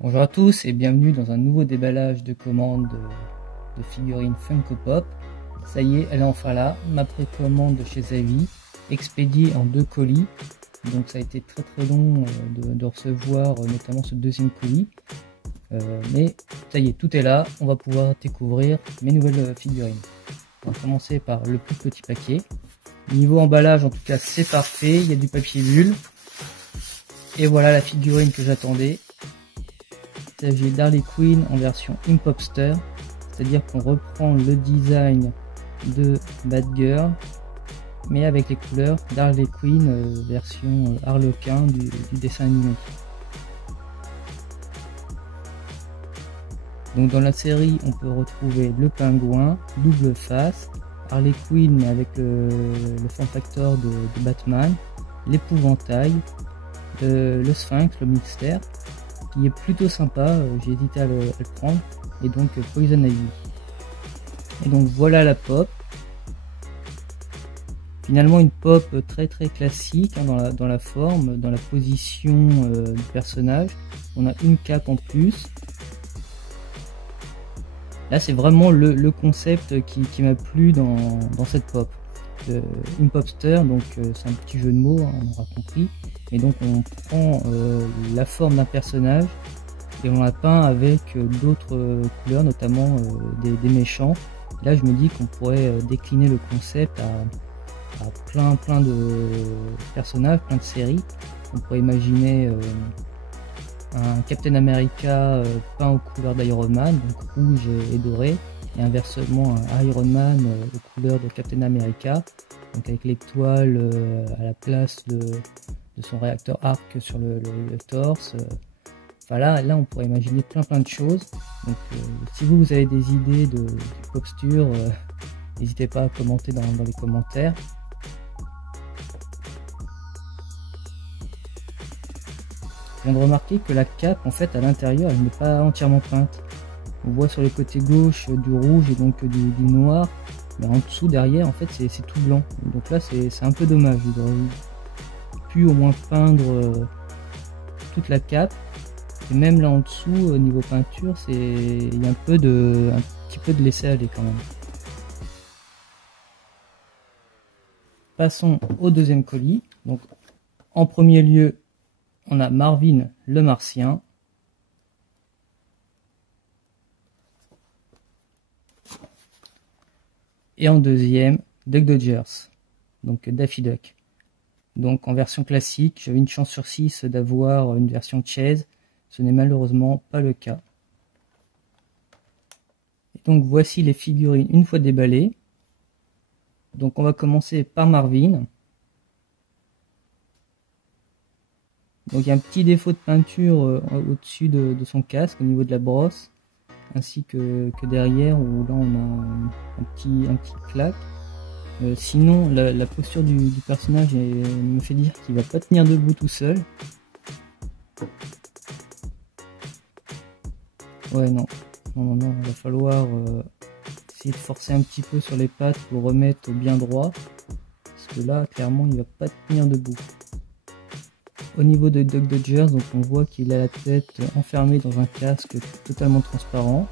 Bonjour à tous et bienvenue dans un nouveau déballage de commandes de figurines Funko Pop. Ça y est, elle est enfin là, ma précommande de chez Zavvi, expédiée en 2 colis. Donc ça a été très long de recevoir notamment ce deuxième colis. Mais ça y est, tout est là, on va pouvoir découvrir mes nouvelles figurines. On va commencer par le plus petit paquet. Niveau emballage, en tout cas, c'est parfait, il y a du papier bulle. Et voilà la figurine que j'attendais. Il s'agit d'Harley Quinn en version Impopster, c'est-à-dire qu'on reprend le design de Batgirl, mais avec les couleurs d'Harley Quinn version Harlequin du dessin animé. Donc dans la série, on peut retrouver le pingouin, double face, Harley Quinn mais avec le form factor de Batman, l'épouvantail, le sphinx, le mystère, qui est plutôt sympa, j'ai hésité à le prendre, et donc Poison Ivy. Et donc voilà la pop. Finalement une pop très classique hein, dans la forme, dans la position du personnage. On a une cape en plus. Là c'est vraiment le concept qui m'a plu dans cette pop. Impopster, donc c'est un petit jeu de mots, hein, on aura compris. Et donc on prend la forme d'un personnage et on la peint avec d'autres couleurs, notamment des méchants. Là je me dis qu'on pourrait décliner le concept à plein de personnages, plein de séries. On pourrait imaginer un Captain America peint aux couleurs d'Iron Man, donc rouge et doré, et inversement un Iron Man aux couleurs de Captain America, donc avec l'étoile à la place de son réacteur arc sur le torse. Enfin là on pourrait imaginer plein de choses. Donc si vous avez des idées de posture, n'hésitez pas à commenter dans les commentaires. Je viens de remarquer que la cape en fait à l'intérieur elle n'est pas entièrement peinte. On voit sur les côtés gauche du rouge et donc du noir, mais en dessous derrière en fait c'est tout blanc. Donc là c'est un peu dommage. Je devrais pu au moins peindre toute la cape, et même là en dessous au niveau peinture il y a un petit peu de laisser aller quand même. Passons au deuxième colis. Donc en premier lieu on a Marvin le Martien. Et en deuxième, Duck Dodgers, donc Daffy Duck. Donc en version classique, j'avais une chance sur 6 d'avoir une version Chase, ce n'est malheureusement pas le cas. Et donc voici les figurines une fois déballées. Donc on va commencer par Marvin. Donc il y a un petit défaut de peinture au-dessus de son casque, au niveau de la brosse, ainsi que derrière où là on a un petit claque. Sinon la posture du personnage me fait dire qu'il va pas tenir debout tout seul. Ouais non, il va falloir essayer de forcer un petit peu sur les pattes pour le remettre bien droit, parce que là clairement il va pas tenir debout. Au niveau de Duck Dodgers, donc on voit qu'il a la tête enfermée dans un casque totalement transparent.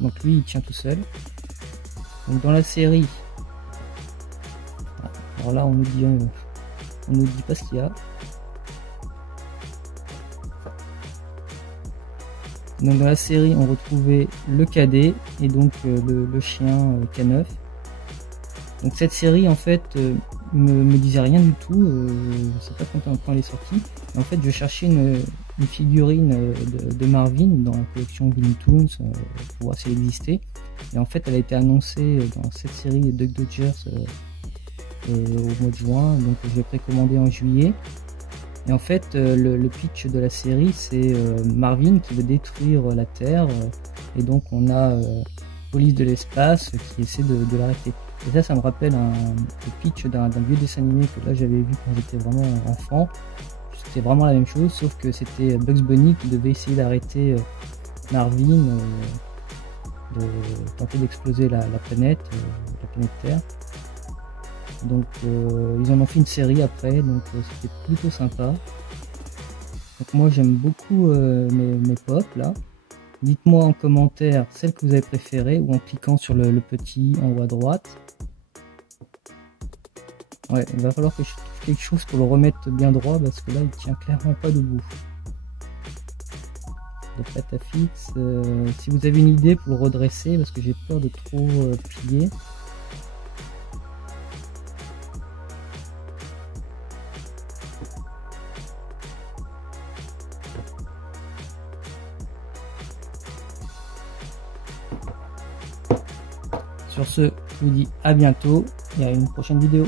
Donc lui il tient tout seul. Donc dans la série, alors là on nous dit pas ce qu'il y a. Donc dans la série on retrouvait le cadet et donc le chien K9. Donc cette série en fait me disait rien du tout, je sais pas quand elle est sortie. Et en fait je cherchais une figurine de Marvin dans la collection Looney Tunes pour voir si elle existait. Et en fait elle a été annoncée dans cette série Duck Dodgers au mois de juin, donc je l'ai précommandé en juillet. Et en fait le pitch de la série c'est Marvin qui veut détruire la Terre, et donc on a police de l'espace qui essaie de l'arrêter. Et ça me rappelle le pitch d'un vieux dessin animé que là j'avais vu quand j'étais vraiment enfant. C'était vraiment la même chose, sauf que c'était Bugs Bunny qui devait essayer d'arrêter Marvin, de tenter d'exploser la planète Terre. Donc ils en ont fait une série après, donc c'était plutôt sympa. Donc moi j'aime beaucoup mes pop là. Dites-moi en commentaire celle que vous avez préférée ou en cliquant sur le petit en haut à droite. Ouais, il va falloir que je trouve quelque chose pour le remettre bien droit parce que là il tient clairement pas debout. Le Patafix, si vous avez une idée pour le redresser parce que j'ai peur de trop plier. Sur ce, je vous dis à bientôt et à une prochaine vidéo.